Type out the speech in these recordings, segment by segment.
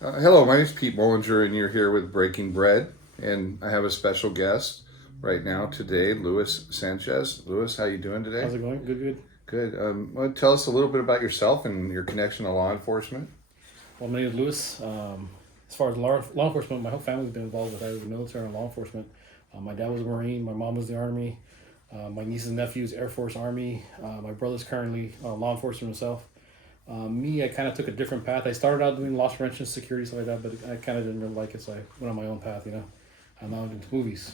Hello, my name is Pete Bollinger, and you're here with Breaking Bread. And I have a special guest right now today, Louis Sanchez. Louis, how you doing today? How's it going? Good, good. Good. Want to tell us a little bit about yourself and your connection to law enforcement? Well, my name is Louis. As far as law enforcement, my whole family's been involved with either the military and law enforcement. My dad was a Marine. My mom was the Army. My nieces and nephews, Air Force, Army. My brother's currently law enforcement himself. Me, I kind of took a different path. I started out doing loss prevention, security, stuff like that, but I kind of didn't really like it, so I went on my own path, I'm now into movies.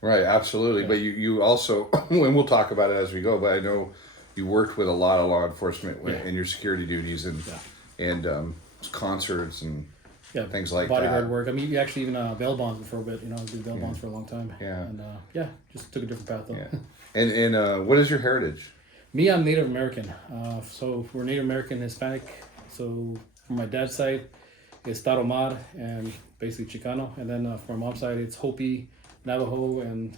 Right, absolutely. Yeah. But you also, and we'll talk about it as we go, but I know you worked with a lot of law enforcement Yeah. in your security duties and concerts and Yeah, things like bodyguard that. work. I mean, you actually even bail bonds for a bit. I did bail Yeah. bonds for a long time. Yeah. And just took a different path though. Yeah. And what is your heritage? Me, I'm Native American. So we're Native American Hispanic. So from my dad's side, it's Taromar and basically Chicano. And then from my mom's side, it's Hopi, Navajo, and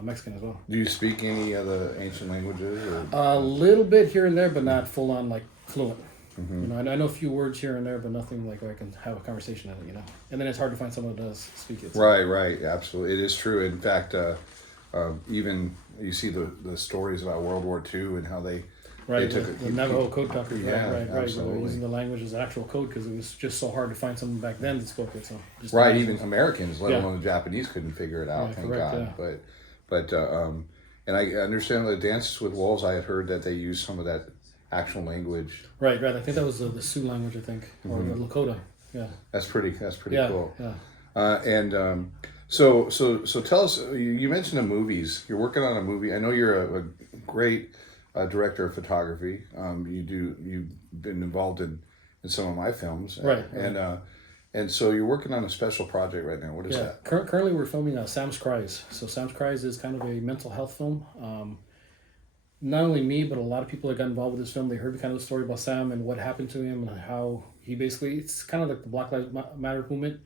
Mexican as well. Do you speak any of the ancient languages? Or? A little bit here and there, but not full on like fluent. Mm-hmm. I know a few words here and there, but nothing like where I can have a conversation in it. And then it's hard to find someone who does speak it. So. Right, absolutely. It is true. In fact, even you see the stories about World War II and how they took the Navajo code talkers, Yeah, right, absolutely. using the language as actual code because it was just so hard to find someone back then that spoke it. So just right, imagine. even Americans, let Yeah. alone the Japanese, couldn't figure it out. Yeah, thank correct, God. yeah. But and I understand the Dances with Wolves. I had heard that they use some of that actual language. Right. I think that was the Sioux language, I think, or the Lakota. Yeah. That's pretty Yeah. cool. Yeah. So tell us. You mentioned the movies. You're working on a movie. I know you're a great director of photography. You've been involved in some of my films. Right. And so you're working on a special project right now. What is that? Currently, we're filming Sam's Cries. So Sam's Cries is kind of a mental health film. Not only me, but a lot of people that got involved with this film, they heard kind of the story about Sam and what happened to him and how he basically, it's kind of like the Black Lives Matter movement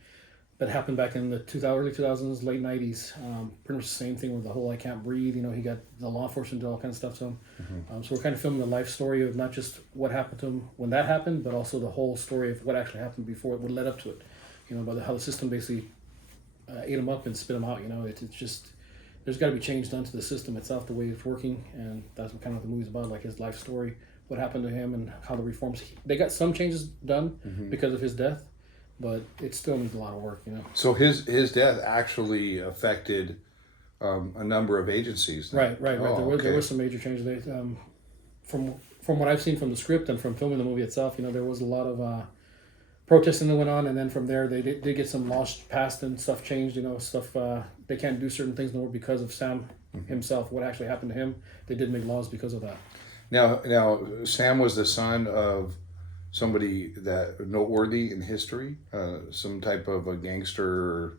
that happened back in the early 2000s, late 90s. Pretty much the same thing with the whole I can't breathe. He got the law enforcement did all kinds of stuff to him. So we're kind of filming the life story of not just what happened to him when that happened, but also the whole story of what actually happened before it, what led up to it. About how the system basically ate him up and spit him out. It's just, there's got to be change done to the system itself, the way it's working, and that's what kind of the movie's about, like his life story, what happened to him, and how the reforms. They got some changes done because of his death, but it still needs a lot of work. So his death actually affected a number of agencies. Right. Oh, There was some major changes. From what I've seen from the script and from filming the movie itself, there was a lot of protesting that went on, and then from there they did get some laws passed and stuff changed. Stuff they can't do certain things no more because of Sam himself. What actually happened to him? They did make laws because of that. Now, Sam was the son of somebody that noteworthy in history, some type of a gangster.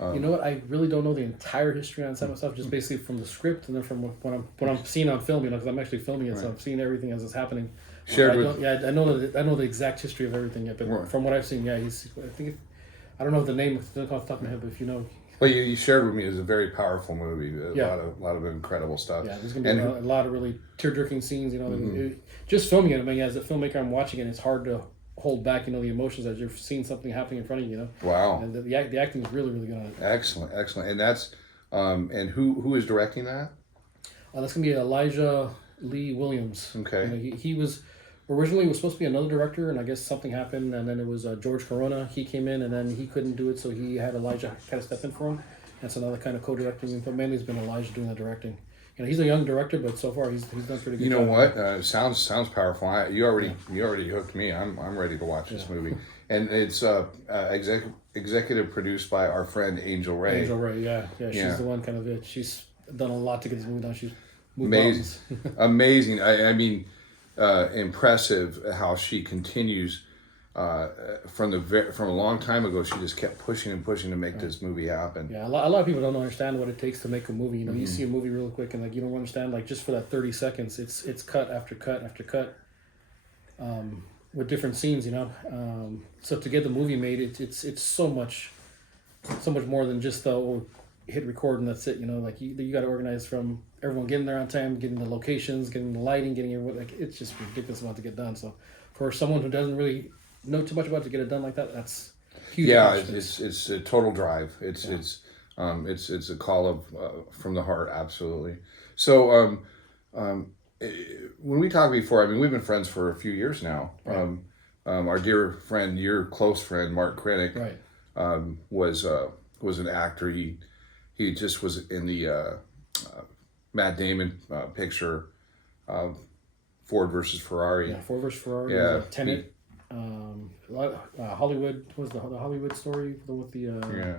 You know what? I really don't know the entire history on Sam myself. Just basically from the script, and then from what I'm seeing on film. Because I'm actually filming it, so I'm seeing everything as it's happening. I know the exact history of everything yet, but from what I've seen, I don't know the name off the top of my head, but if you know. Well, you shared with me it was a very powerful movie. Yeah. A lot of incredible stuff. Yeah, there's gonna be a lot of really tear-jerking scenes. Just filming it. I mean, as a filmmaker, I'm watching it. It's hard to hold back. The emotions as you're seeing something happening in front of you. Wow. And the acting is really, really good on it. Excellent. And that's and who is directing that? That's gonna be Elijah Lee Williams. Okay. He was. Originally, it was supposed to be another director, and I guess something happened, and then it was George Corona. He came in, and then he couldn't do it, so he had Elijah kind of step in for him. That's another kind of co-directing, but mainly it's been Elijah doing the directing. He's a young director, but so far he's done pretty good. You know job. what? Sounds powerful. You already hooked me. I'm ready to watch this movie, and it's executive produced by our friend Angel Ray. Angel Ray, yeah. She's the one kind of it. She's done a lot to get this movie done. She's moved amazing, amazing. I mean. Impressive how she continues from a long time ago. She just kept pushing and pushing to make this movie happen. Yeah, a lot of people don't understand what it takes to make a movie. You see a movie real quick and you don't understand just for that 30 seconds, it's cut after cut after cut, with different scenes. So to get the movie made, it's so much more than just hit record and that's it. You got to organize from everyone getting there on time, getting the locations, getting the lighting, getting everyone. It's just ridiculous amount to get done. So for someone who doesn't really know too much about it to get it done like that, that's Huge Yeah, accomplishments. it's a total drive. It's a call of from the heart, absolutely. So eh, when we talked before, I mean, we've been friends for a few years now. Right. Our dear friend, your close friend, Mark Krennic, Right. was an actor. He just was in the Matt Damon picture, uh, Ford versus Ferrari. Yeah, Ford versus Ferrari. Yeah, Tenet. Hollywood was the Hollywood story with the yeah.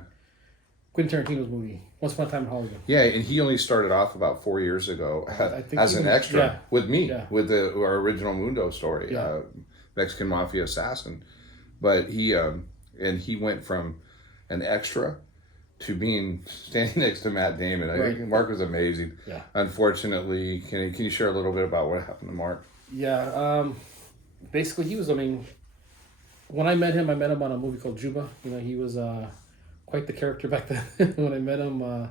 Quentin Tarantino's movie Once Upon a Time in Hollywood. Yeah, and he only started off about 4 years ago I think as an even- extra yeah. with me, Yeah. with our original Mundo story, Yeah. Mexican Mafia assassin. But he went from an extra to being standing next to Matt Damon. I Right. think Mark was amazing. Yeah. Unfortunately, can you share a little bit about what happened to Mark? Yeah. Basically, he was. I mean, when I met him on a movie called Juba. You know, he was quite the character back then. When I met him,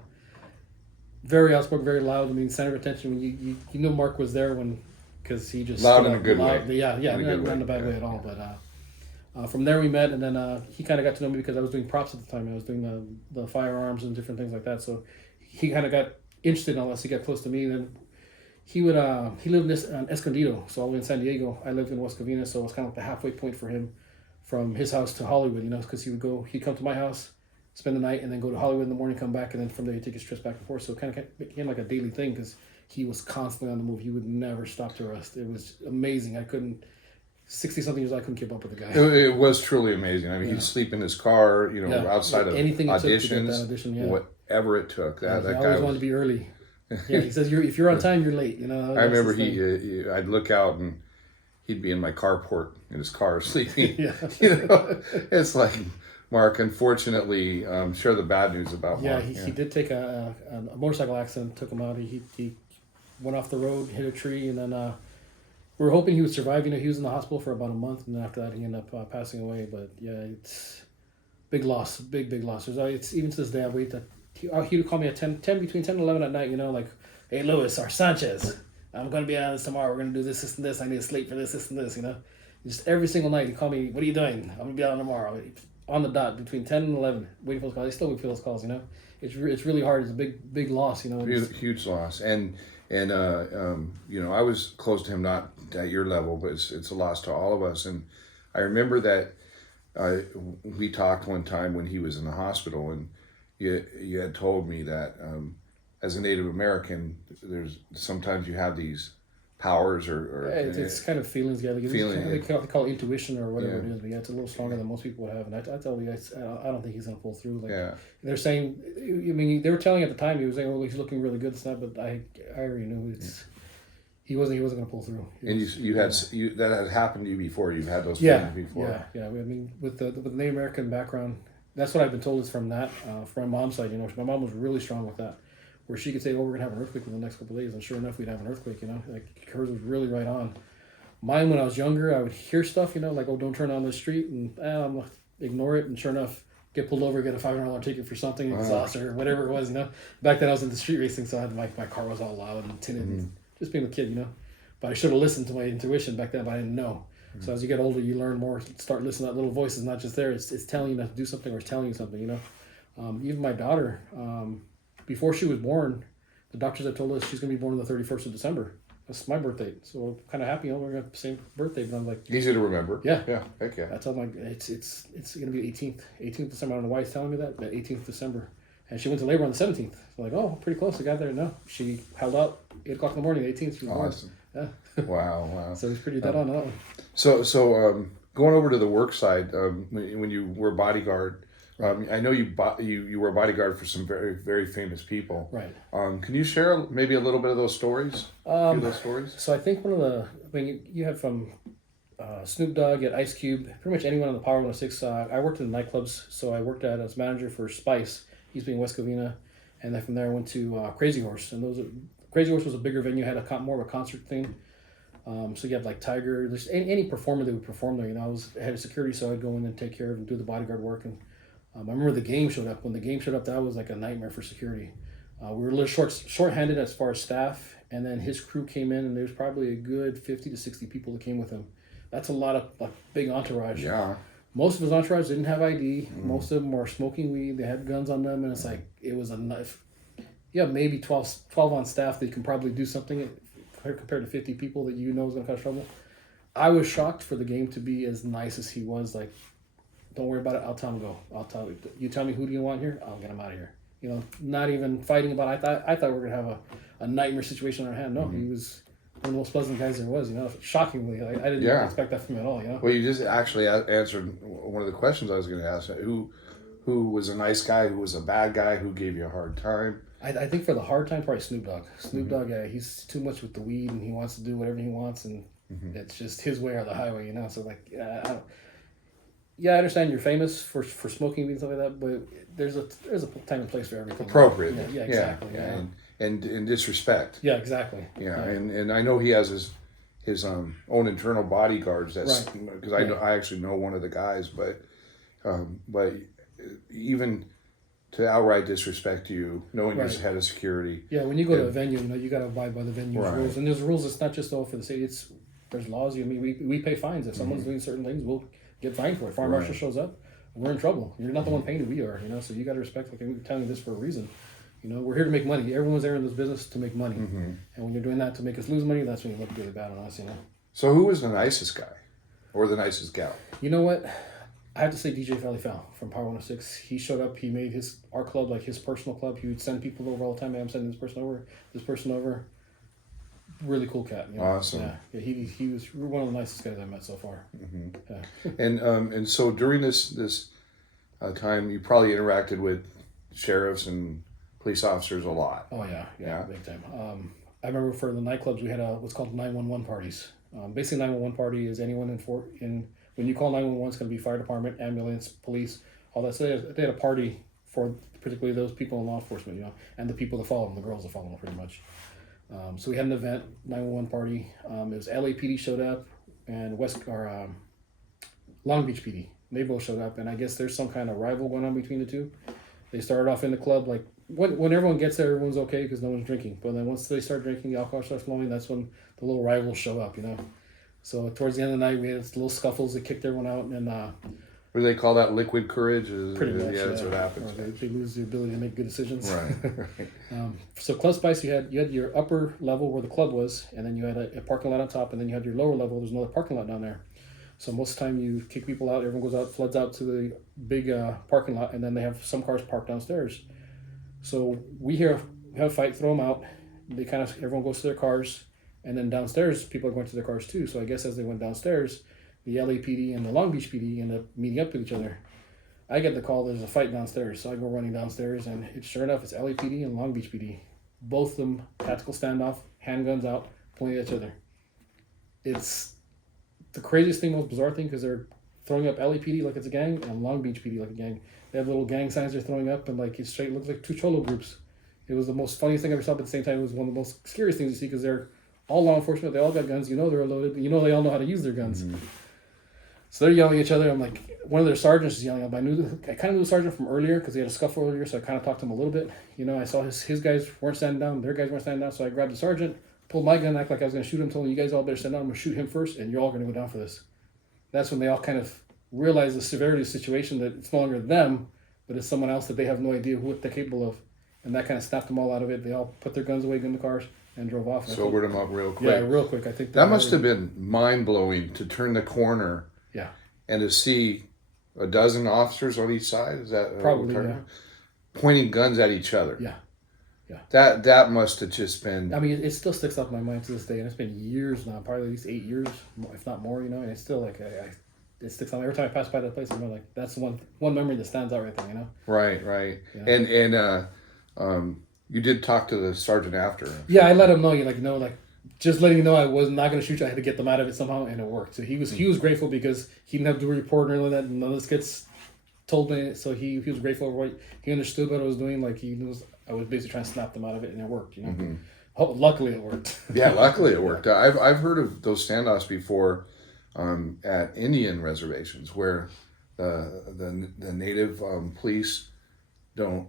very outspoken, very loud. I mean, center of attention. When you know Mark was there because he just Loud in a good way. Yeah, In a good not in way. a bad way at all. But from there we met, and then he kind of got to know me because I was doing props at the time. I was doing the firearms and different things like that. So he kind of got interested in all this. He got close to me, and then he lived in Escondido, so all the way in San Diego. I lived in West Covina, so it was kind of like the halfway point for him from his house to Hollywood. You know, because he'd come to my house, spend the night, and then go to Hollywood in the morning, come back, and then from there he'd take his trips back and forth. So it kind of became like a daily thing because he was constantly on the move. He would never stop to rest. It was amazing. 60-something years, I couldn't keep up with the guy. It was truly amazing. I mean, he'd sleep in his car, Yeah. outside of Anything it took to get auditions, that audition, yeah. whatever it took. Yeah, That he guy always was. wanted to be early. Yeah, he says if you're on time, you're late. You know. I remember that's his thing. I'd look out and he'd be in my carport in his car sleeping. Yeah. It's like, Mark, unfortunately, share the bad news about Yeah, Mark. he did take a motorcycle accident, took him out. He went off the road, hit a tree, and then we were hoping he would survive. You know, he was in the hospital for about a month, and then after that, he ended up passing away. But yeah, it's big loss, big loss. It's even to this day, I wait that he would call me at 10 between 10 and 11 at night. You know, like, hey, Louis Sanchez, I'm gonna be on this tomorrow. We're gonna do this and this. I need to sleep for this and this. You know, just every single night he called me. What are you doing? I'm gonna be out tomorrow. On the dot between 10 and 11, waiting for those calls. I still wait for those calls. You know, it's really hard. It's a big loss. You know, Huge loss. And I was close to him, not at your level, but it's a loss to all of us. And I remember that we talked one time when he was in the hospital, and you had told me that as a Native American, there's sometimes you have these powers or it's kind of feelings. Yeah, they call it intuition or whatever it is. But yeah, it's a little stronger than most people would have. And I tell you, I don't think he's gonna pull through. Like, they're saying. I mean, they were telling at the time he was saying, "Oh, he's looking really good." Stuff, but I already knew he wasn't gonna pull through. And that had happened to you before. You've had those Yeah, feelings before. yeah. I mean, with the Native American background, that's what I've been told is from that, from my mom's side. You know, my mom was really strong with that, where she could say, "Oh, we're gonna have an earthquake in the next couple of days," and sure enough, we'd have an earthquake. You know, like hers was really right on. Mine, when I was younger, I would hear stuff. You know, like, "Oh, don't turn on the street," and I'm gonna ignore it. And sure enough, get pulled over, get a $500 ticket for something, exhaust or whatever it was. You know, back then I was into street racing, so I had my car was all loud and tinted, and just being a kid. You know. But I should have listened to my intuition back then, but I didn't know. Mm-hmm. So as you get older, you learn more. Start listening to that little voice. It's not just there. It's telling you to do something or it's telling you something, you know. Even my daughter, before she was born, the doctors have told us she's going to be born on the 31st of December. That's my birthday. So I'm kind of happy, you know, we're going to have the same birthday. But I'm like... Easy to remember. Yeah. Yeah, heck yeah. I told my... It's going to be 18th December. I don't know why he's telling me that, but 18th December. And she went to labor on the 17th. So like, oh, pretty close. I got there. No, she held out 8 o'clock in the morning, the 18th. She was born. Awesome. Yeah. Wow. So he's pretty dead on that one. So going over to the work side, when you were bodyguard, I know you were a bodyguard for some very, very famous people. Right. Can you share maybe a little bit of those stories? A few of those stories? So I think you have from Snoop Dogg, at Ice Cube, pretty much anyone on the Power 106. I worked in the nightclubs, so I worked as manager for Spice. He's being West Covina, and then from there I went to Crazy Horse, and Crazy Horse was a bigger venue, had more of a concert thing. So you have like Tiger, there's any performer that would perform there. You know, I was head of security, so I'd go in and take care of and do the bodyguard work. And I remember the game showed up. When the game showed up, that was like a nightmare for security. We were a little short-handed as far as staff, and then his crew came in, and there's probably a good 50 to 60 people that came with him. That's a lot of like big entourage. Yeah. most of his entourage didn't have ID. Most of them were smoking weed. They had guns on them, and it's like it was a knife. You have maybe 12 on staff that you can probably do something compared to 50 people that you know is going to cause trouble. I was shocked for the game to be as nice as he was. Like, don't worry about it. I'll tell him go. I'll tell you. You tell me who do you want here. I'll get him out of here. You know, not even fighting about it. I thought we were going to have a nightmare situation on our hand. No, he was one of the most pleasant guys there was. You know, shockingly, I didn't expect that from him at all. You know. Well, you just actually answered one of the questions I was going to ask. Who was a nice guy? Who was a bad guy? Who gave you a hard time? I think for the hard time, probably Snoop Dogg. Snoop Dogg, yeah, he's too much with the weed, and he wants to do whatever he wants, and it's just his way or the highway, you know. So like, I understand you're famous for smoking weed and stuff like that, but there's a time and place for everything. Appropriate. Yeah, exactly. Yeah. And disrespect. Yeah, exactly. Yeah, and I know he has his own internal bodyguards. That's because I actually know one of the guys, but even to outright disrespect you, knowing you're head of security. Yeah, when you go to a venue, you know, you got to abide by the venue's rules. And there's rules. It's not just all for the city. There's laws. I mean, we pay fines. If someone's doing certain things, we'll get fined for it. Fire marshal shows up, we're in trouble. You're not the one paying it, we are. You know, so you got to respect. Like, I'm telling you this for a reason. You know, we're here to make money. Everyone's there in this business to make money. And when you're doing that to make us lose money, that's when you look really bad on us. You know. So who was the nicest guy, or the nicest gal? You know what? I have to say DJ Fally Fowl from Power 106. He showed up. He made our club like his personal club. He would send people over all the time. Hey, I'm sending this person over. Really cool cat. You know? Awesome. Yeah. He was one of the nicest guys I've met so far. Yeah. And so during this time, you probably interacted with sheriffs and police officers a lot. Oh yeah, big time. I remember for the nightclubs we had what's called 911 parties. Basically, 911 party is anyone in when you call 911, it's going to be fire department, ambulance, police, all that. So they had a party for particularly those people in law enforcement, you know, and the people that follow them, the girls that follow them, pretty much. So we had an event, 911 party. It was LAPD showed up, and Long Beach PD. They both showed up, and I guess there's some kind of rival going on between the two. They started off in the club like when everyone gets there, everyone's okay because no one's drinking. But then once they start drinking, the alcohol starts flowing. That's when the little rivals show up, you know. So towards the end of the night, we had little scuffles that kicked everyone out, and what do they call that? Liquid courage? Pretty much, yeah. That's what happens. They lose the ability to make good decisions. Right. So Club Spice, you had your upper level where the club was, and then you had a parking lot on top, and then you had your lower level. There's another parking lot down there. So most of the time you kick people out, everyone goes out, floods out to the big parking lot, and then they have some cars parked downstairs. So we have a fight, throw them out. Everyone goes to their cars, and then downstairs people are going to their cars too. So I guess as they went downstairs, the LAPD and the Long Beach PD end up meeting up with each other. I get the call there's a fight downstairs, so I go running downstairs, and sure enough, it's LAPD and Long Beach PD. Both of them, tactical standoff, handguns out, pointing at each other. It's the craziest thing, most bizarre thing, because they're throwing up LAPD like it's a gang and Long Beach PD like a gang. They have little gang signs they're throwing up, and like it straight looks like two cholo groups. It was the most funniest thing I ever saw, but at the same time, it was one of the most scariest things you see because they're all law enforcement. They all got guns. You know they're loaded. You know they all know how to use their guns. So they're yelling at each other. I'm like, one of their sergeants is yelling. I kind of knew the sergeant from earlier because he had a scuffle earlier, so I kind of talked to him a little bit. You know, I saw his guys weren't standing down. Their guys weren't standing down, so I grabbed the sergeant, pulled my gun, act like I was going to shoot him, told him, you guys all better stand down. I'm going to shoot him first, and you're all going to go down for this. That's when they all kind of realize the severity of the situation, that it's no longer them, but it's someone else that they have no idea what they're capable of. And that kind of snapped them all out of it. They all put their guns away in the cars and drove off. Sobered them up real quick. Yeah, real quick. I think that must have been mind-blowing to turn the corner. Yeah. And to see a dozen officers on each side. Is that probably pointing guns at each other? Yeah. That must have just been. I mean, it still sticks out in my mind to this day, and it's been years now, probably at least 8 years, if not more. You know, and it's still like it sticks out. Every time I pass by that place, I'm like, that's one memory that stands out right there. You know. Right. Yeah. And you did talk to the sergeant after. Yeah, I let him know. Just letting you know I was not going to shoot you. I had to get them out of it somehow, and it worked. So he was grateful because he didn't have to do a report or anything like that. None of this gets told me. So he was grateful for what he understood what I was doing. Like he knows I was basically trying to snap them out of it, and it worked. You know, luckily it worked. Yeah, luckily it worked. I've heard of those standoffs before at Indian reservations where the native police don't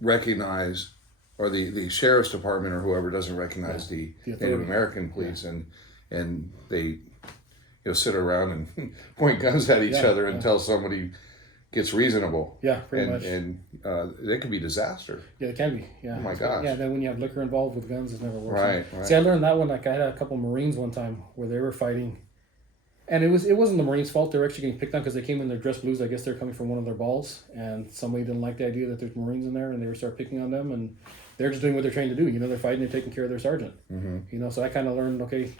recognize, or the sheriff's department or whoever doesn't recognize the Native American police, and they, sit around and point guns at each other until somebody gets reasonable. Yeah, pretty much. And it can be disaster. Yeah, it can be. Yeah. Oh my gosh. Yeah, then when you have liquor involved with guns, it never works. Right. See, I learned that one. Like I had a couple of Marines one time where they were fighting, and it wasn't the Marines' fault. They were actually getting picked on because they came in their dress blues. I guess they're coming from one of their balls, and somebody didn't like the idea that there's Marines in there, and they would start picking on them, and they're just doing what they're trained to do. They're fighting, they're taking care of their sergeant. So I kind of learned, okay,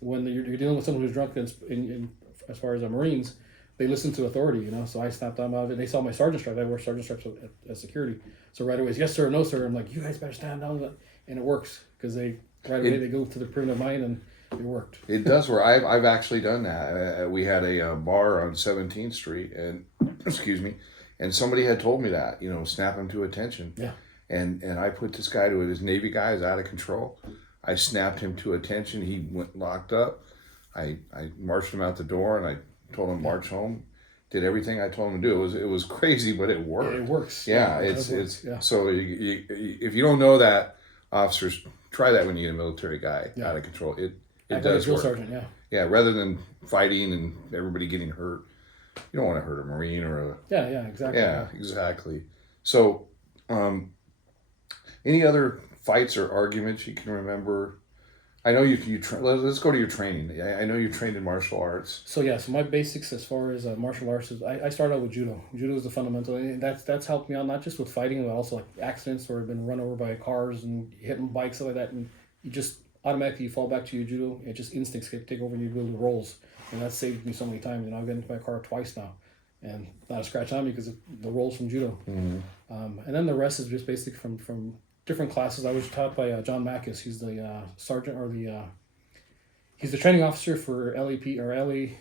when you're dealing with someone who's drunk, in as far as the Marines, they listen to authority. So I snapped them out of it. They saw my sergeant stripe. I wear sergeant stripes as security. So right away, it's yes sir, no sir. I'm like, you guys better stand down, and it works because they go to the primitive mind and. It worked. It does work. I've actually done that. We had a bar on 17th Street, and excuse me, and somebody had told me that, snap him to attention. Yeah. And I put this guy to it. This Navy guy is out of control. I snapped him to attention. He went locked up. I marched him out the door, and I told him march home. Did everything I told him to do. It was crazy, but it worked. Yeah, it works. Yeah, it's so if you don't know that, officers, try that when you get a military guy out of control. It does work. Sergeant, yeah, rather than fighting and everybody getting hurt, you don't want to hurt a Marine or a... Yeah, exactly. Yeah, exactly. So, any other fights or arguments you can remember? I know let's go to your training. I know you trained in martial arts. So my basics as far as martial arts is I started out with judo. Judo is the fundamental, and that's helped me out not just with fighting, but also like accidents or been run over by cars and hitting bikes, stuff like that, and you just automatically you fall back to your judo. It just instincts take over and you build the rolls, and that saved me so many times. I've gotten into my car twice now, and not a scratch on me because of the rolls from judo. And then the rest is just basic from different classes. I was taught by John Mackus. He's the sergeant or he's the training officer for LAP or LA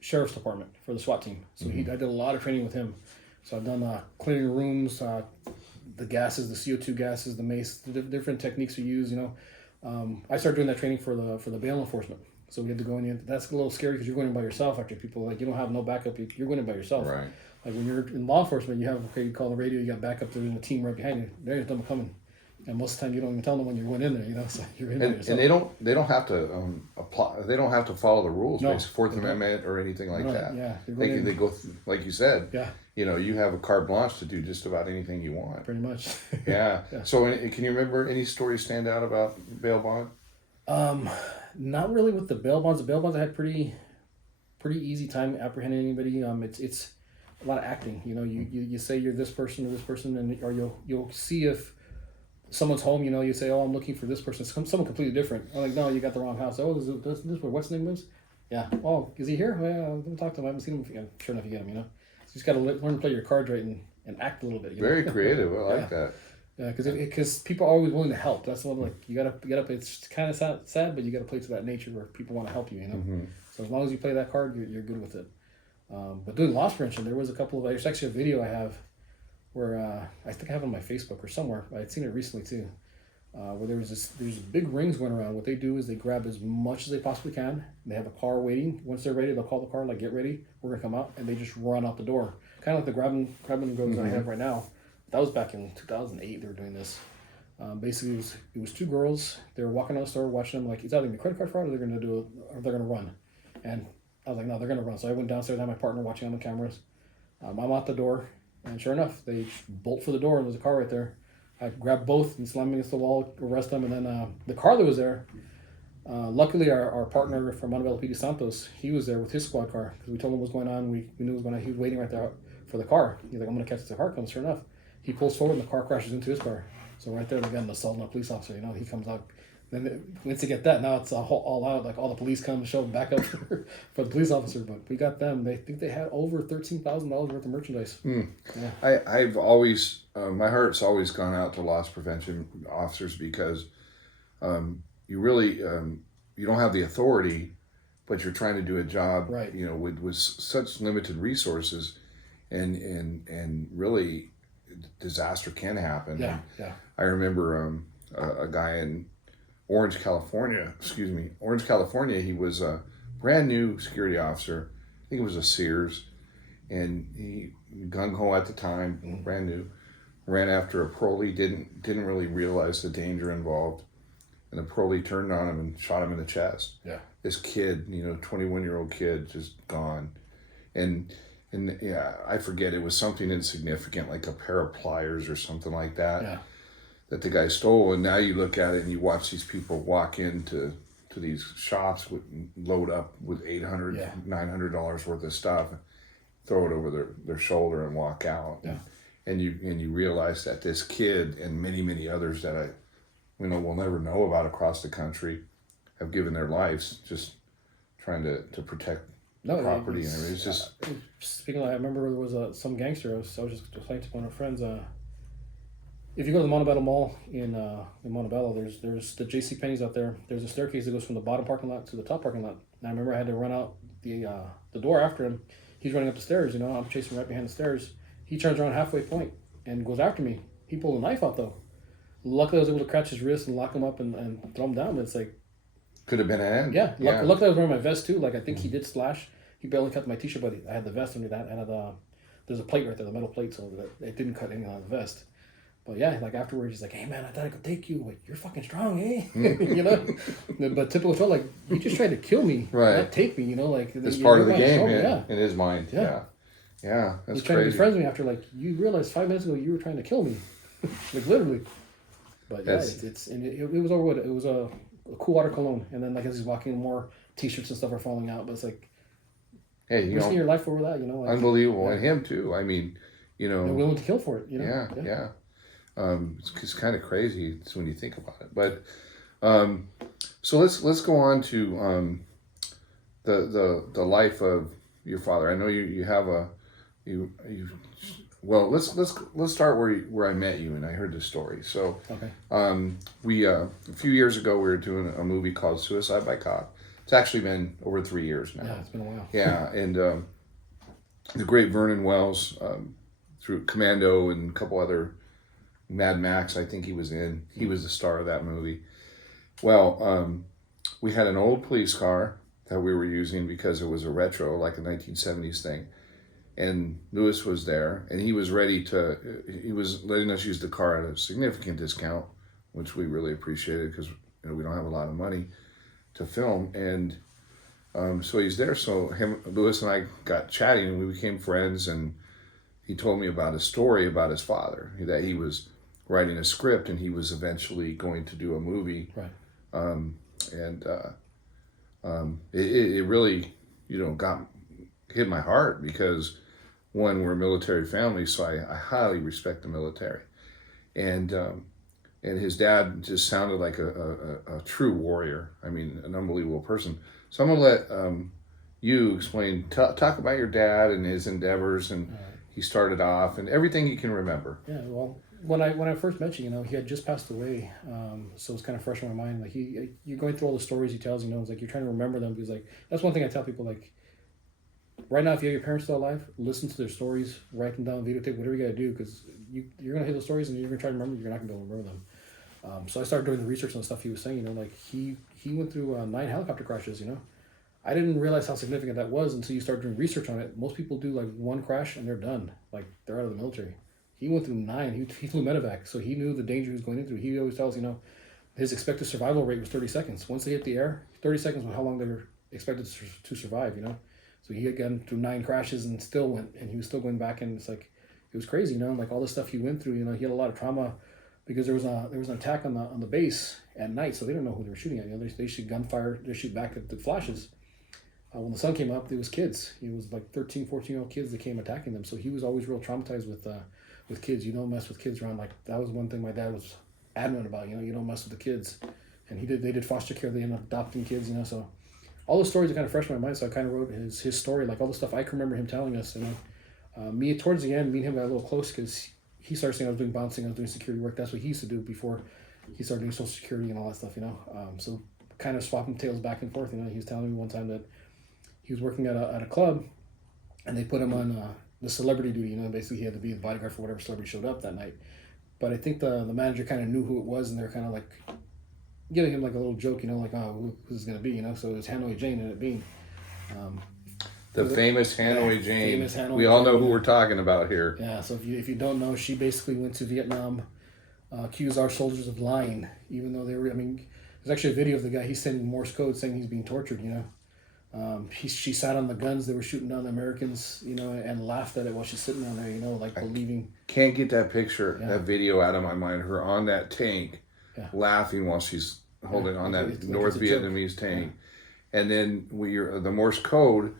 Sheriff's Department for the SWAT team. So I did a lot of training with him. So I've done clearing rooms, the gases, the CO2 gases, the mace, the different techniques we use. I started doing that training for the bail enforcement. So we had to go in. That's a little scary because you're going in by yourself. After people you don't have no backup, you're going in by yourself. Right. Like when you're in law enforcement, you you call the radio, you got backup. There's a team right behind you. There's them coming, and most of the time you don't even tell them when you're going in there. So you're in by yourself. And they don't have to apply. They don't have to follow the rules, basically Fourth Amendment or anything like that. Yeah, they go like you said. Yeah. You have a carte blanche to do just about anything you want. Pretty much. Yeah. So can you remember any stories stand out about bail bond? Not really with the bail bonds. The bail bonds I had pretty easy time apprehending anybody. It's a lot of acting. You say you're this person or this person, or you'll see if someone's home. You say, oh, I'm looking for this person. It's someone completely different. I'm like, no, you got the wrong house. Oh, this what's his name is? Yeah. Oh, is he here? Well, let me talk to him. I haven't seen him. Sure enough, you get him. So you just got to learn to play your cards right and act a little bit. Very creative. I like that. Yeah, because people are always willing to help. That's one you gotta play. It's kind of sad, but you gotta play to that nature where people want to help you. So as long as you play that card, you're good with it. But doing loss prevention, there was a couple of. There's actually a video I have where I think I have it on my Facebook or somewhere. I had seen it recently too, where there's big rings going around. What they do is they grab as much as they possibly can. They have a car waiting. Once they're ready, they'll call the car like, get ready, we're gonna come out, and they just run out the door, kind of like the grabbing goes I have right now. That was back in 2008. They were doing this. Basically, it was two girls. They were walking out the store, watching them like it's either gonna be credit card fraud or they're gonna run. And I was like, no, they're gonna run. So I went downstairs, had my partner watching on the cameras. I'm out the door, and sure enough, they bolt for the door, and there's a car right there. I grabbed both and slammed against the wall, arrest them, and then the car that was there. Luckily, our partner from Montebello PD Santos, he was there with his squad car because we told him what was going on. We knew what was going on. He was waiting right there for the car. He's like, I'm gonna catch the car comes. Sure enough. He pulls forward and the car crashes into his car. So right there, again, the assault on a police officer. He comes out. Then once you get that, now it's all out. Like all the police come to show back up for the police officer. But we got them. They think they had over $13,000 worth of merchandise. Yeah. I've always my heart's always gone out to loss prevention officers because you really you don't have the authority, but you're trying to do a job. Right. With such limited resources, and really. Disaster can happen. Yeah. I remember a guy in Orange, California. He was a brand new security officer. I think it was a Sears, and he gung ho at the time, brand new. Ran after a parolee. Didn't really realize the danger involved, and the parolee turned on him and shot him in the chest. Yeah. this kid, 21-year-old kid, just gone, and yeah, I forget, it was something insignificant like a pair of pliers or something like that. Yeah. That the guy stole, and now you look at it and you watch these people walk into these shops load up with $800, Yeah. $900 worth of stuff, throw it over their shoulder and walk out. Yeah. And you realize that this kid and many others that we'll never know about across the country have given their lives just trying to protect property and everything. It's just speaking of, I remember there was some gangster. I was just talking to one of my friends. If you go to the Montebello Mall in Montebello, there's the J.C. Penney's out there. There's a staircase that goes from the bottom parking lot to the top parking lot. And I remember I had to run out the door after him. He's running up the stairs. I'm chasing right behind the stairs. He turns around halfway point and goes after me. He pulled a knife out though. Luckily, I was able to catch his wrist and lock him up and throw him down. But it's like could have been an end. Yeah. Luckily, I was wearing my vest too. Like I think he did slash. He barely cut my t-shirt, but I had the vest under that. And there's a plate right there, the metal plate, so that it didn't cut anything on the vest. But yeah, like afterwards, he's like, "Hey man, I thought I could take you. Like you're fucking strong, eh?" But typical troll, like you just tried to kill me, right? Not take me, Like it's part of the game, in his mind. Yeah. That's he's trying to be friends with me after like you realized 5 minutes ago you were trying to kill me, like literally. But yeah, it was over with. It was a cool water cologne, and then like as he's walking, more t-shirts and stuff are falling out. But it's like, hey, risking your life over that, Like, unbelievable, and him too. I mean, they're willing to kill for it, Yeah. It's kind of crazy when you think about it, but so let's go on to the life of your father. I know you have well, let's start where I met you and I heard the story. So okay. We a few years ago we were doing a movie called Suicide by Cop. It's actually been over 3 years now. Yeah, it's been a while. Yeah, and the great Vernon Wells through Commando and a couple other. Mad Max, I think he was in. He was the star of that movie. Well, we had an old police car that we were using because it was a retro, like a 1970s thing. And Louis was there, and he was he was letting us use the car at a significant discount, which we really appreciated because we don't have a lot of money to film. And so he's there. So Louis and I got chatting, and we became friends. And he told me about a story about his father, that he was writing a script and he was eventually going to do a movie. Right. It really, hit my heart because one, we're a military family, so I highly respect the military. And his dad just sounded like a true warrior. I mean, an unbelievable person. So I'm going to let you explain, talk about your dad and his endeavors and he started off and everything you can remember. Yeah, well, when I first met you, he had just passed away, so it's kind of fresh in my mind. Like you're going through all the stories he tells, it's like you're trying to remember them because like that's one thing I tell people, like right now if you have your parents still alive, listen to their stories, write them down, videotape, whatever you got to do because you're gonna hear those stories and you're gonna try to remember. You're not gonna be able to remember them. So I started doing the research on the stuff he was saying. Like he went through 9 helicopter crashes. I didn't realize how significant that was until you start doing research on it. Most people do like 1 crash and they're done. Like they're out of the military. He went through 9. He flew medevac, so he knew the danger he was going into. He always tells, his expected survival rate was 30 seconds. Once they hit the air, 30 seconds was how long they were expected to survive, So he had gone through 9 crashes and still went, and he was still going back, and it's like, it was crazy, like all the stuff he went through, he had a lot of trauma because there was an attack on the base at night, so they didn't know who they were shooting at. They shoot gunfire, they shoot back at the flashes. When the sun came up, there was kids. It was like 13, 14-year-old kids that came attacking them. So he was always real traumatized with kids. You don't mess with kids around. Like that was one thing my dad was adamant about. You don't mess with the kids. And they did foster care. They ended up adopting kids. So all those stories are kind of fresh in my mind. So I kind of wrote his story, like all the stuff I can remember him telling us. Me towards the end, me and him got a little close because he started saying I was doing bouncing, I was doing security work. That's what he used to do before he started doing Social Security and all that stuff. So kind of swapping tales back and forth. He was telling me one time that he was working at a club, and they put him on the celebrity duty. Basically he had to be the bodyguard for whatever celebrity showed up that night. But I think the manager kind of knew who it was, and they're kind of like giving him like a little joke, like, oh, who's this gonna be, So it was Hanoi Jane, and it being the famous Hanoi Jane. Famous Hanoi we all Jane, know who we're talking about here. Yeah. So if you don't know, she basically went to Vietnam, accused our soldiers of lying, even though they were. There's There's actually a video of the guy. He's sending Morse code saying he's being tortured. She sat on the guns they were shooting down the Americans, and laughed at it while she's sitting on there, like believing. Can't get that picture, that video out of my mind. Her on that tank, laughing while she's holding on that North Vietnamese tank, and then the Morse code.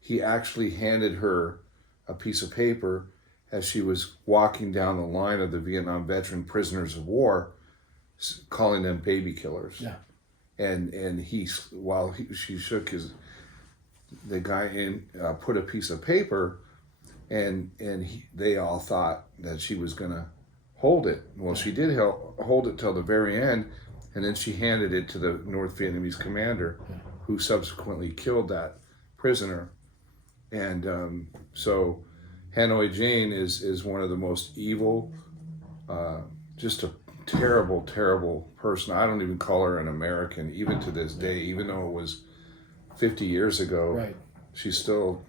He actually handed her a piece of paper as she was walking down the line of the Vietnam veteran prisoners of war, calling them baby killers. Yeah. And she shook the guy in, put a piece of paper, and they all thought that she was gonna hold it. Well, she did hold it till the very end, and then she handed it to the North Vietnamese commander, who subsequently killed that prisoner. And so Hanoi Jane is one of the most evil, just a terrible, terrible person. I don't even call her an American, even to this day, even though it was 50 years ago. Right. She's still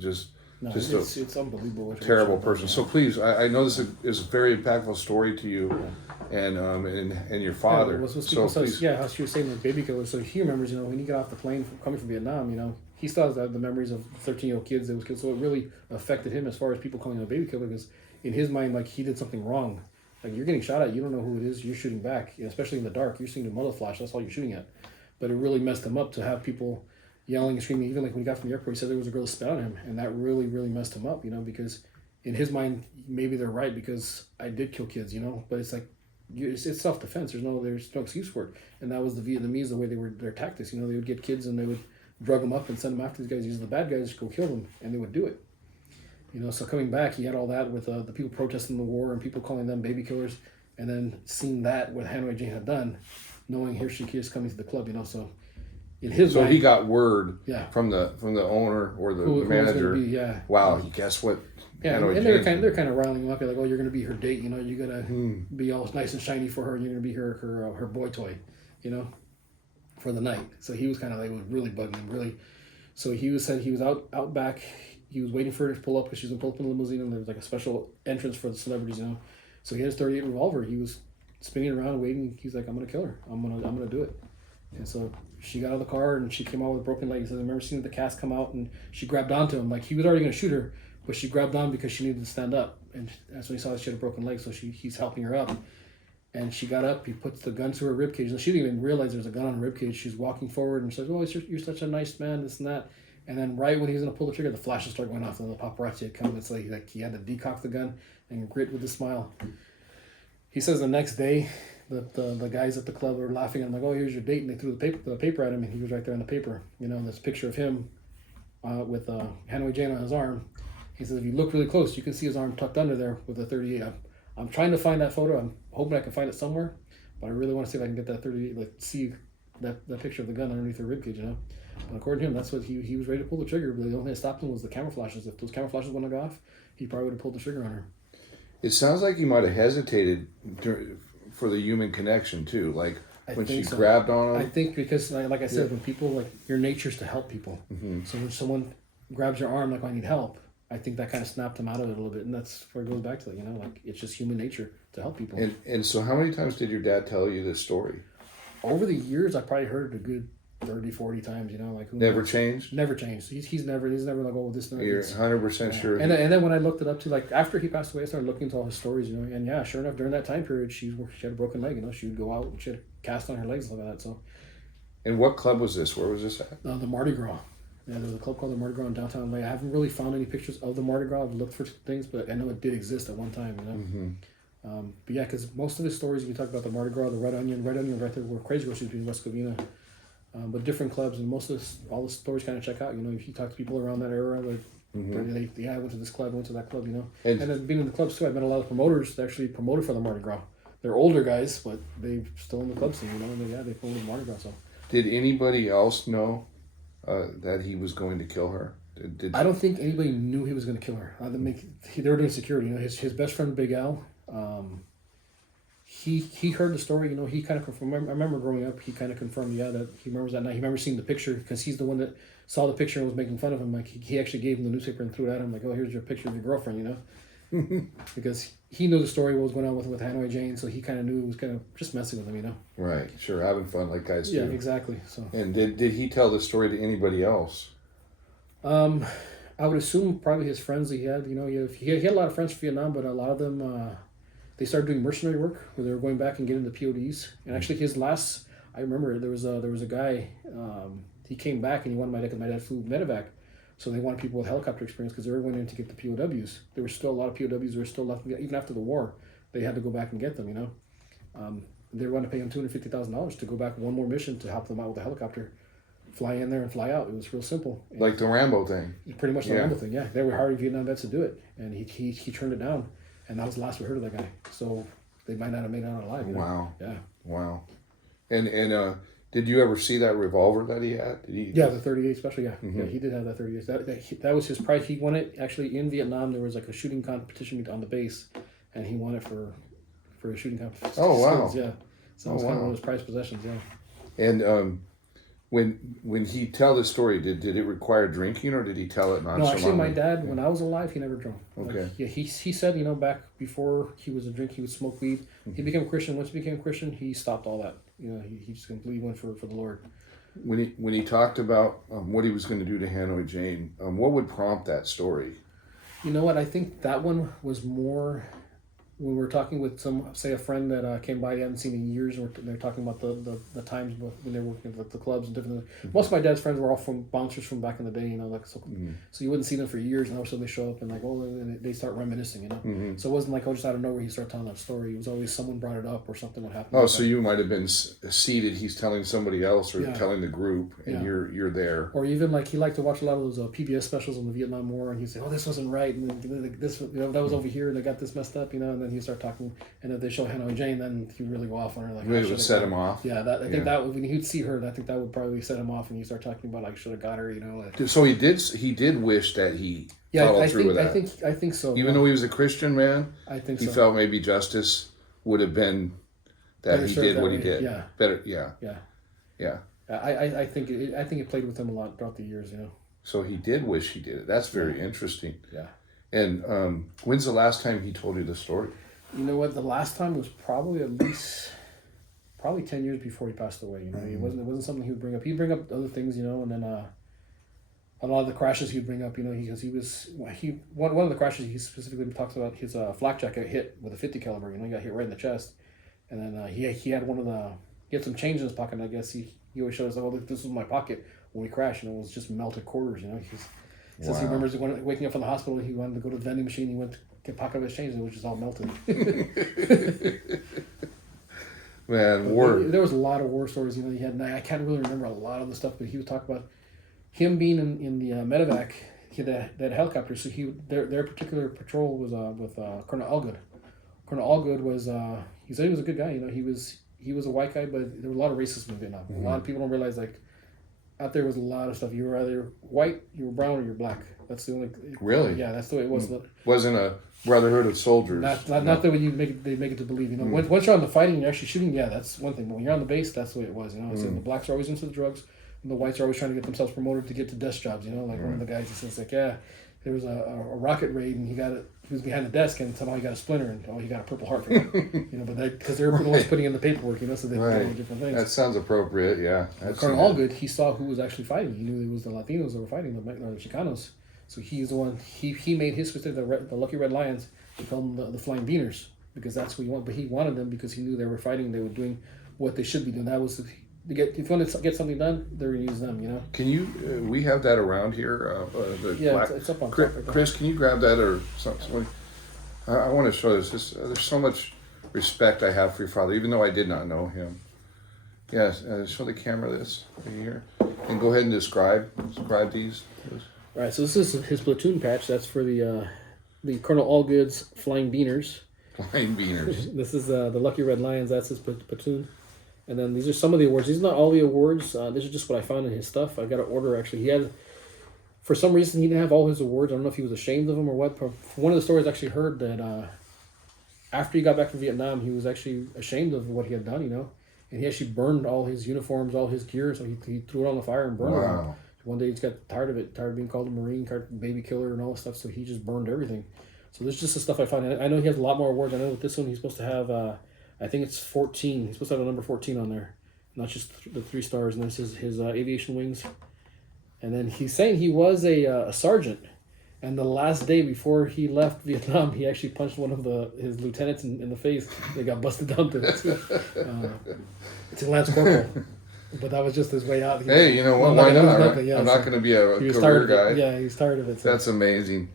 it's unbelievable. Terrible person. So please, I know this is a very impactful story to you, and your father. How she was saying the baby killer. So he remembers, when he got off the plane coming from Vietnam, he still has the memories of 13-year-old kids that was killed. So it really affected him as far as people calling him a baby killer, because in his mind, like, he did something wrong. Like, you're getting shot at, you don't know who it is, you're shooting back, especially in the dark. You're seeing the muzzle flash, that's all you're shooting at. But it really messed him up to have people yelling and screaming. Even like when he got from the airport, he said there was a girl that spit on him, and that really, really messed him up, because in his mind, maybe they're right because I did kill kids, but it's like, it's self-defense. There's no excuse for it. And that was the Vietnamese, the way their tactics. They would get kids and they would drug them up and send them after these guys, using the bad guys to go kill them, and they would do it. So coming back, he had all that with the people protesting the war and people calling them baby killers, and then seeing that what Hanoi Jane had done, knowing here she is coming to the club, so in his mind, he got word from the owner or the manager. Wow, guess what? Yeah, and they're kind of riling him up. Like, oh, you're going to be her date. You're going to be all nice and shiny for her. You're going to be her boy toy, for the night. So he was kind of like, it was really bugging him, really. So he said he was out back. He was waiting for her to pull up because she was going to pull up in the limousine, and there was like a special entrance for the celebrities, So he had his .38 revolver. He was spinning around, waiting. He's like, I'm going to kill her. I'm gonna do it. And so she got out of the car and she came out with a broken leg. He says, I remember seeing the cast come out, and she grabbed onto him. Like, he was already going to shoot her, but she grabbed on because she needed to stand up. And that's when he saw that she had a broken leg, so he's helping her up. And she got up, he puts the gun to her ribcage. And she didn't even realize there was a gun on her ribcage. She's walking forward and says, oh, you're such a nice man, this and that. And then right when he was going to pull the trigger, the flashes start going off, and the paparazzi had come. It's like he had to decock the gun and grit with a smile. He says the next day, the guys at the club were laughing. I'm like, oh, here's your date. And they threw the paper at him, and he was right there in the paper. This picture of him with Hanoi Jane on his arm. He says, if you look really close, you can see his arm tucked under there with a .38. I'm trying to find that photo. I'm hoping I can find it somewhere, but I really want to see if I can get that .38, like see that picture of the gun underneath her ribcage, But according to him, that's what he was ready to pull the trigger. But the only thing that stopped him was the camera flashes. If those camera flashes wouldn't have gone off, he probably would have pulled the trigger on her. It sounds like he might have hesitated for the human connection too, like when she grabbed on him. I think because, like I said, when people, like, your nature's to help people. Mm-hmm. So when someone grabs your arm, like, I need help, I think that kind of snapped him out of it a little bit, and that's where it goes back to, like, it's just human nature to help people. And so how many times did your dad tell you this story? Over the years, I probably heard it a good 30, 40 times, like. Never changed? Never changed. He's never like, oh, this. You're 100% sure. And then when I looked it up, too, like, after he passed away, I started looking into all his stories, and yeah, sure enough, during that time period, she had a broken leg, she would go out, and she had a cast on her legs and stuff like that, so. And what club was this? Where was this at? The Mardi Gras. Yeah, there was a club called the Mardi Gras in downtown LA. I haven't really found any pictures of the Mardi Gras. I've looked for things, but I know it did exist at one time, Mm-hmm. But yeah, because most of his stories, you talk about the Mardi Gras, the Red Onion right there where Crazy Girl used to be in West Covina. But different clubs, and most of all the stories kind of check out. If you talk to people around that era, like, I went to this club, I went to that club, And then being in the clubs too, I met a lot of promoters that actually promoted for the Mardi Gras. They're older guys, but they're still in the club scene, and they promoted Mardi Gras. So. Did anybody else know that he was going to kill her? I don't think anybody knew he was going to kill her. They were doing security. His best friend Big Al, he heard the story. He kind of confirmed. I remember growing up, he kind of confirmed, that he remembers that night. He remembers seeing the picture because he's the one that saw the picture and was making fun of him. Like, he actually gave him the newspaper and threw it at him. Like, oh, here's your picture of your girlfriend. because he knew the story, what was going on with Hanoi Jane, so he kind of knew it was kind of just messing with him, you know. Right, sure, having fun like guys do. Yeah, exactly. So. And did he tell the story to anybody else? I would assume probably his friends that he had. You know, he had a lot of friends from Vietnam, but a lot of them they started doing mercenary work where they were going back and getting the PODs. And actually, his last, I remember there was a guy. He came back and he wanted my dad flew medevac, so they wanted people with helicopter experience because they were going in to get the POWs. There were still a lot of POWs that were still left even after the war. They had to go back and get them. You know, they were going to pay him $250,000 to go back one more mission to help them out with the helicopter. Fly in there and fly out. It was real simple. And like the Rambo thing. Pretty much the Rambo thing, yeah. They were hiring Vietnam vets to do it, and he turned it down, and that was the last we heard of that guy. So they might not have made it out alive. You know? Wow. Yeah. Wow. And did you ever see that revolver that he had? Did he? Yeah, the 38 special. Yeah, Mm-hmm. yeah, he did have that 38. That was his prize. He won it actually in Vietnam. There was like a shooting competition on the base, and he won it for a shooting competition. Oh wow. Yeah. So it was kind of one of his prized possessions. Yeah. And when he tell the story, did it require drinking or did he tell it nonchalantly? No, actually, my dad, when I was alive, he never drank. Okay. Like, yeah, he said, you know, back before he was a drink, he would smoke weed. He became a Christian. Once he became a Christian, he stopped all that. You know, he just completely went for the Lord. When he talked about what he was going to do to Hanoi Jane, what would prompt that story? You know what? I think that one was more when we were talking with a friend that came by, I hadn't seen in years, and they're talking about the times when they were working at the clubs and different. Most of my dad's friends were all from bouncers from back in the day, you know, like so you wouldn't see them for years, and all of a sudden they show up and like, oh, and they start reminiscing, you know. So it wasn't like, oh, just out of nowhere he started telling that story. It was always someone brought it up or something would happen. Oh, so you might have been seated. He's telling somebody else or telling the group, and you're there. Or even like he liked to watch a lot of those PBS specials on the Vietnam War, and he'd say, "Oh, this wasn't right," and then this, you know, that was over here, and they got this messed up, you know. And then he'd start talking, and if they show Hanoi Jane, then he'd really go off on her, like really would set him off. Yeah, I think that would, when he'd see her, I think that would probably set him off, and he'd start talking about like should have got her, you know. Like, so he did wish that he followed through with that. I think so. Even though he was a Christian man, I think he so. felt maybe justice would have been that he did what he did. Yeah. Better. Yeah. Yeah. Yeah. I think it played with him a lot throughout the years, you know. So he did wish he did it. That's very interesting. Yeah. And when's the last time he told you the story? You know what? The last time was probably at least 10 years before he passed away. You know, it wasn't something he would bring up. He'd bring up other things, you know, and then a lot of the crashes he'd bring up, you know, one of the crashes he specifically talks about his flak jacket hit with a 50 caliber. You know, he got hit right in the chest, and then he had some change in his pocket. And I guess he always showed us, oh, look, this was my pocket when we crashed, and it was just melted quarters. You know, since he remembers waking up from the hospital, he wanted to go to the vending machine. He went to get pocket of his change, and it was just all melted. Man, war. There was a lot of war stories. You know, he had. I can't really remember a lot of the stuff, but he would talk about him being in the medevac. He had that helicopter. So their particular patrol was with Colonel Allgood. Colonel Allgood was he said he was a good guy. You know, he was a white guy, but there was a lot of racism in Vietnam. A lot of people don't realize, like, out there was a lot of stuff. You were either white, you were brown, or you're black. That's the only. Really? Yeah, that's the way it was. Wasn't a brotherhood of soldiers. Not the way they make it to believe. You know, once you're on the fighting and you're actually shooting, yeah, that's one thing. But when you're on the base, that's the way it was. You know, so the blacks are always into the drugs, and the whites are always trying to get themselves promoted to get to desk jobs. You know, like one of the guys he says, like, yeah, there was a rocket raid and he was behind the desk and somehow he got a splinter and he got a Purple Heart for it. You know, but because they were the ones putting in the paperwork, you know, so they did all different things. That sounds appropriate, yeah. Colonel Allgood, he saw who was actually fighting. He knew it was the Latinos that were fighting, the Chicanos. So he's the one. He made his specific the Lucky Red Lions. He called them the Flying Beaners because that's what he wanted. But he wanted them because he knew they were fighting. They were doing what they should be doing. That was if you want to get something done, they're gonna use them. You know. Can you? We have that around here. It's up on top. Chris, can you grab that or something? I want to show this. There's so much respect I have for your father, even though I did not know him. Yes, show the camera this right here, and go ahead and describe these. All right, so this is his platoon patch. That's for the Colonel Allgood's Flying Beaners. Flying Beaners. This is the Lucky Red Lions. That's his platoon. And then these are some of the awards. These are not all the awards. This is just what I found in his stuff. I got an order, actually. He had, for some reason, he didn't have all his awards. I don't know if he was ashamed of them or what. One of the stories I actually heard that after he got back from Vietnam, he was actually ashamed of what he had done, you know. And he actually burned all his uniforms, all his gear. So he threw it on the fire and burned it. One day he just got tired of it, tired of being called a Marine, tired of baby killer and all this stuff. So he just burned everything. So there's just the stuff I find. I know he has a lot more awards. I know with this one he's supposed to have, I think it's 14. He's supposed to have a number 14 on there, not just the 3 stars. And that's his aviation wings. And then he's saying he was a sergeant, and the last day before he left Vietnam, he actually punched one of his lieutenants in the face. They got busted down to it's a Lance Corporal. But that was just his way out. Hey, you know what? Why not? Right? I'm not going to be a career guy. Yeah, he's tired of it. So. That's amazing.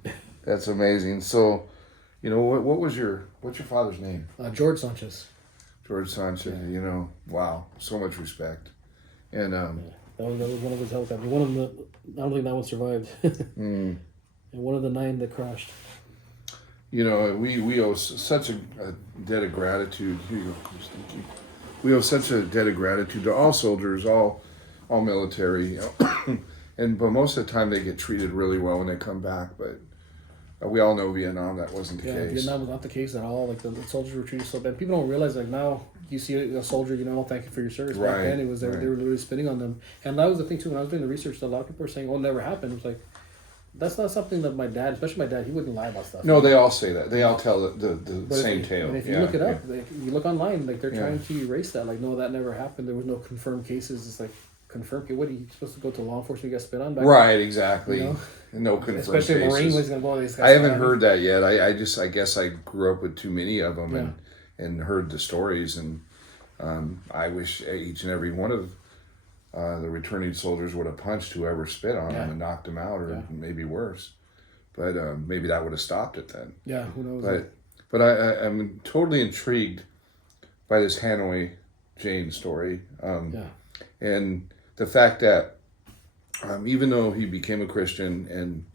That's amazing. So, you know, what's your father's name? George Sanchez. George Sanchez. Yeah. You know, wow, so much respect. And that was one of his helicopters. One of them, I don't think that one survived. And one of the 9 that crashed. You know, we owe such a debt of gratitude. Here you go, Chris. We owe such a debt of gratitude to all soldiers, all military, but most of the time they get treated really well when they come back. But we all know Vietnam, that wasn't the case. Vietnam was not the case at all. Like the soldiers were treated so bad. People don't realize, like, now you see a soldier, you know, thank you for your service. Back then it was they were really spitting on them, and that was the thing too. When I was doing the research, a lot of people were saying, "Oh, it never happened." It was like, that's not something that my dad, especially my dad, he wouldn't lie about stuff. No, they all say that. They all tell the same tale. And if you look it up, like, you look online, like they're trying to erase that. Like, no, that never happened. There was no confirmed cases. It's like, confirmed. What are you supposed to go to law enforcement? You got spit on back? Right, exactly. You know? No confirmed especially cases. A Marine was going to go. These guys I haven't heard that yet. I guess I grew up with too many of them and heard the stories, and I wish each and every one of the returning soldiers would have punched whoever spit on them and knocked them out, or maybe worse. But maybe that would have stopped it then. Yeah, who knows? But I'm totally intrigued by this Hanoi Jane story. And the fact that even though he became a Christian and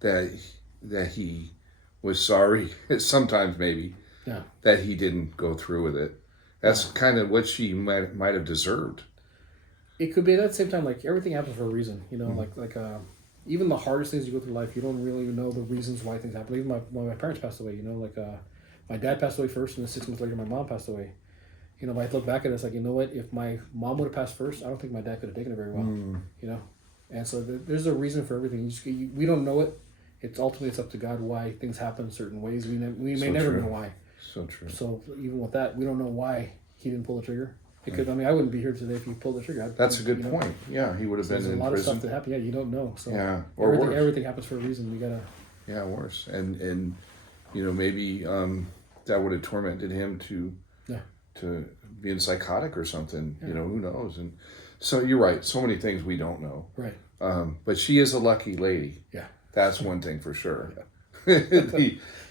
that he was sorry, sometimes maybe, that he didn't go through with it. That's kind of what she might have deserved. It could be at the same time, like, everything happens for a reason, you know, like even the hardest things you go through life, you don't really know the reasons why things happen. Even when my parents passed away, you know, like my dad passed away first, and then 6 months later my mom passed away. You know, I look back at it, it's like, you know what, if my mom would have passed first, I don't think my dad could have taken it very well, you know? And so there's a reason for everything. We don't know it. It's ultimately, it's up to God why things happen certain ways. We may never know why. So true. So even with that, we don't know why he didn't pull the trigger. Because I mean, I wouldn't be here today if he pulled the trigger. That's a good point. Yeah, he would have been in prison. There's a lot of stuff that happened. Yeah, you don't know. So or everything happens for a reason. We gotta. Yeah, worse. And you know, maybe that would have tormented him to being psychotic or something. You know, who knows? And so you're right. So many things we don't know. Right. But she is a lucky lady. Yeah. That's one thing for sure. I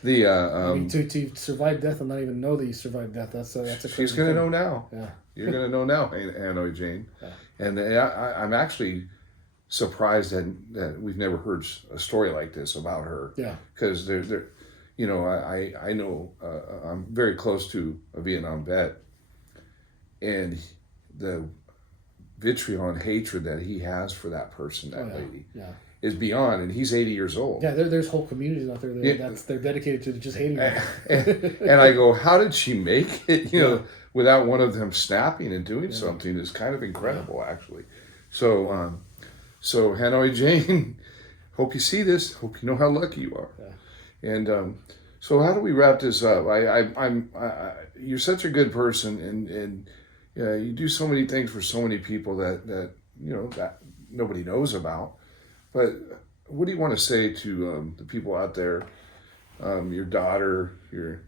mean, to survive death and not even know that you survived death, that's a she's gonna know now. Yeah. You're gonna know now, Hanoi Jane. Yeah. And I'm actually surprised that we've never heard a story like this about her. Yeah. Because they're you know, I know I'm very close to a Vietnam vet, and the vitriol and hatred that he has for that person, that lady, is beyond. And he's 80 years old. Yeah, there's whole communities out there they're dedicated to just hating her. And I go, how did she make it? You know, without one of them snapping and doing something is kind of incredible, actually. So, so Hanoi Jane, hope you see this. Hope you know how lucky you are. Yeah. And so, how do we wrap this up? You're such a good person, and you do so many things for so many people that you know that nobody knows about. But what do you want to say to the people out there? Your daughter, You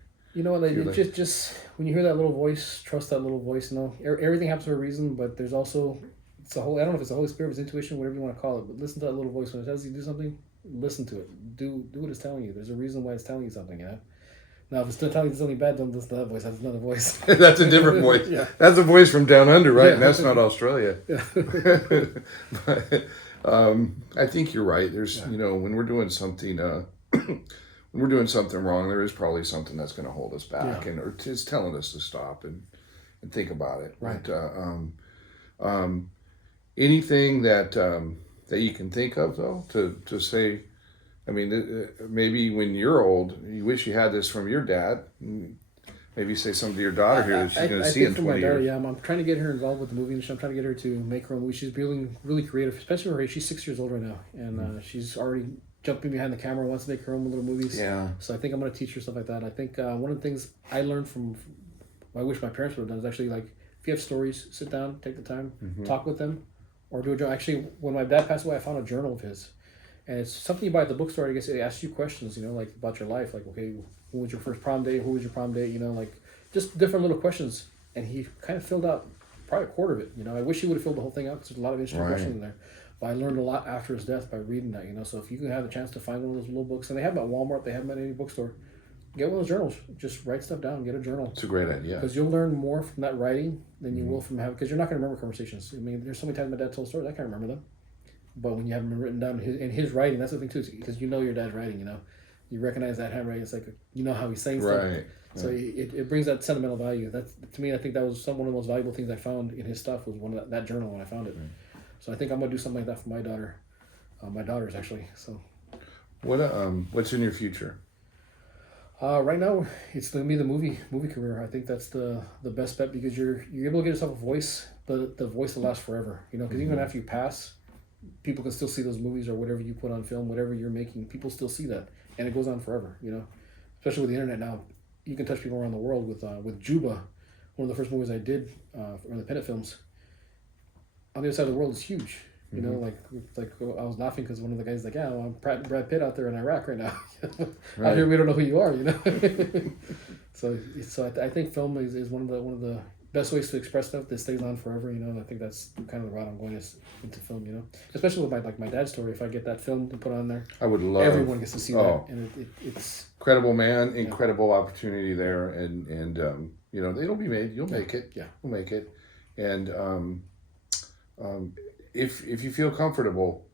know what? Just when you hear that little voice, trust that little voice. You know, everything happens for a reason, but there's also I don't know if it's the Holy Spirit, it's intuition, whatever you want to call it. But listen to that little voice when it tells you to do something. Listen to it. Do what it's telling you. There's a reason why it's telling you something. You know. Now, if it's still telling you something bad, don't listen to that voice. That's another voice. That's a different voice. That's a voice from down under, right? And that's not Australia. But, I think you're right. There's, you know, when we're doing something, when we're doing something wrong, there is probably something that's going to hold us back, and or it's telling us to stop and think about it. Right. But, anything that you can think of though to say. I mean, maybe when you're old, you wish you had this from your dad. Maybe say something to your daughter here that she's going to see in 20 years. Yeah, I'm trying to get her involved with the movie industry. I'm trying to get her to make her own movie. She's really, really creative, especially for her age. She's 6 years old right now, and she's already jumping behind the camera, wants to make her own little movies. Yeah. So I think I'm going to teach her stuff like that. I think one of the things I learned from I wish my parents would have done is actually like if you have stories, sit down, take the time, talk with them, or do a journal. Actually, when my dad passed away, I found a journal of his, and it's something you buy at the bookstore. I guess it asks you questions, like about your life, like okay, who was your first prom date? Who was your prom date? Like just different little questions, and he kind of filled out probably a quarter of it. I wish he would have filled the whole thing out because there's a lot of interesting questions in there. But I learned a lot after his death by reading that. So if you can have a chance to find one of those little books, and they have them at Walmart, they have them at any bookstore. Get one of those journals. Just write stuff down. Get a journal. It's a great idea. Because you'll learn more from that writing than you will from having. Because you're not going to remember conversations. I mean, there's so many times my dad told stories I can't remember them. But when you have them written down in his writing, that's the thing too. Because your dad's writing. You recognize that handwriting. It's like how he's saying stuff. Right. So it brings that sentimental value. That's to me. I think that was one of the most valuable things I found in his stuff was one of that journal when I found it. Right. So I think I'm gonna do something like that for my daughter. My daughters actually. So. What's in your future? Right now, it's gonna be the movie career. I think that's the best bet because you're able to get yourself a voice, but the voice will last forever. Because even after you pass, people can still see those movies or whatever you put on film, whatever you're making. People still see that, and it goes on forever. Especially with the internet now, you can touch people around the world with Juba, one of the first movies I did for independent films. On the other side of the world is huge. Like I was laughing because one of the guys like, yeah, well, I'm Brad Pitt out there in Iraq right now. Out here, we don't know who you are, So I think film is one of the best ways to express stuff that stays on forever. And I think that's kind of the route I'm going into film. Especially with my dad's story. If I get that film to put on there, I would love. Everyone gets to see that, and it's incredible man, incredible opportunity there, and it'll be made. You'll make it. Yeah, we'll make it, and If you feel comfortable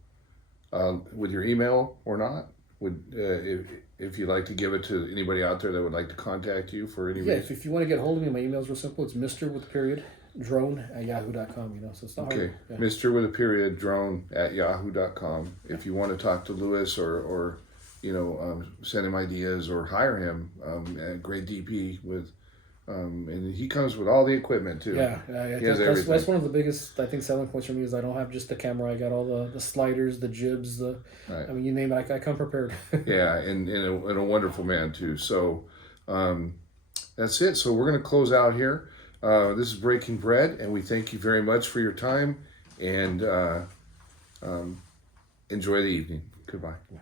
with your email or not, if you'd like to give it to anybody out there that would like to contact you for any reason. If you want to get a hold of me, my email's real simple. It's Mr. So it's not hard. Okay, yeah. Mr. with a period drone at yahoo.com. If you want to talk to Louis or send him ideas or hire him, a great DP with. And he comes with all the equipment too. Yeah, that's one of the biggest selling points for me is I don't have just the camera. I got all the sliders, the jibs, right. I mean, you name it. I come prepared. Yeah, and a wonderful man too. So that's it. So we're going to close out here. This is Breaking Bread, and we thank you very much for your time and enjoy the evening. Goodbye. Yeah.